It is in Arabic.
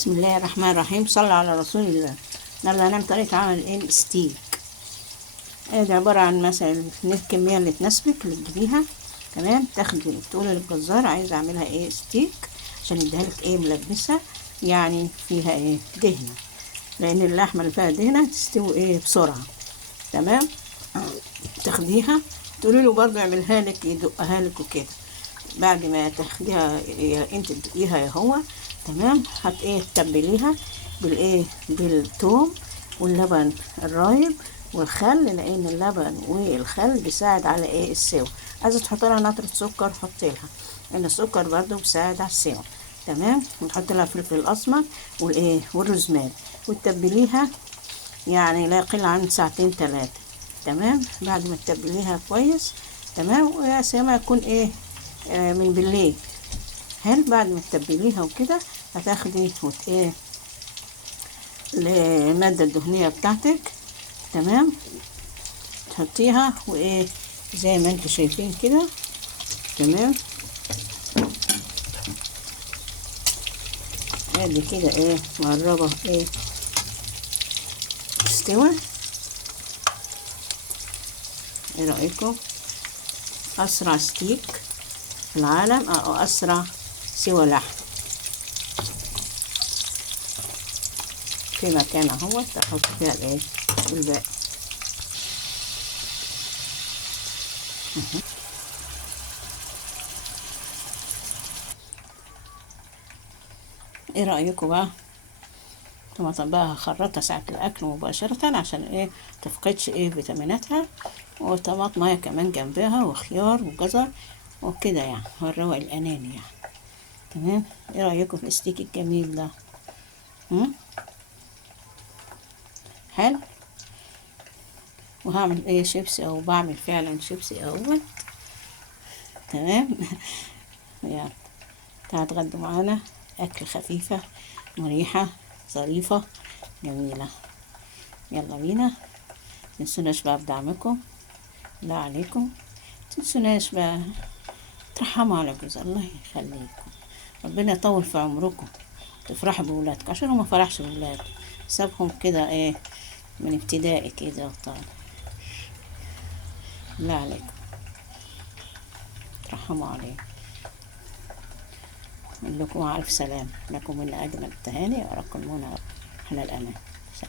بسم الله الرحمن الرحيم. صلى على رسول الله. يلا هنعمل طريقة عمل الستيك. ده عبارة عن مثلا الكمية اللي تناسبك اللي تجيبيها. تمام، تاخدي تقولي للجزار عايزة اعملها ستيك عشان يديهالك ملبسة، يعني فيها دهنة، لان اللحمة اللي فيها دهنة تستوي بسرعة. تمام، تاخديها تقولي له برضه يعملها لك، يدقها لك وكده. بعد ما تاخديها انت تدقيها هو. تمام، تتبليها بالثوم واللبن الرايب والخل، لان اللبن والخل بيساعد على السوا. عايزه تحط لها نطره سكر حطي لها، لان السكر برضو بيساعد على السوا. تمام، وتحط لها فلفل اسمر والروزماري، وتتبليها يعني لا يقل عن ساعتين 3. تمام، بعد ما تتبليها كويس. تمام، ويا سما يكون من بالليل. حلو، بعد ما تتبليها وكده هتاخدي المادة الدهنية بتاعتك. تمام، تحطيها زي ما انتوا شايفين كده. تمام، ادي كده مقربة تستوي. ايه رأيكم؟ اسرع ستيك في العالم او اسرع سوى لحم. في مكان اهو تحط فيها الباقي. ايه رأيكم بقى؟ طماطم بقى هخرطها ساعة الأكل مباشرة عشان تفقدش فيتاميناتها، وطماطماية كمان جنبها وخيار وجزر وكده، يعني والروق الأناني يعني. تمام، ايه رأيكم في الستيك الجميل ده؟ حلو. وهعمل شيبسي، او بعمل فعلا شيبسي اهوت. تمام. يعني تعالوا اتغدوا معانا اكل خفيفة مريحة ظريفة جميلة. يلا بينا. متنسوناش بقى بدعمكم، لا عليكم. متنسوناش بقى ترحموا على جوز الله يخليكم. ربنا يطول في عمركم، تفرحوا بولادكم عشان هو ما فرحش بولاده، سابهم كده من ابتدائي كده وطالع. لا عليكم، ترحموا عليه. أقول لكم مع ألف سلام، لكم من أجمل التهاني، وأراكم هنا على الأمان.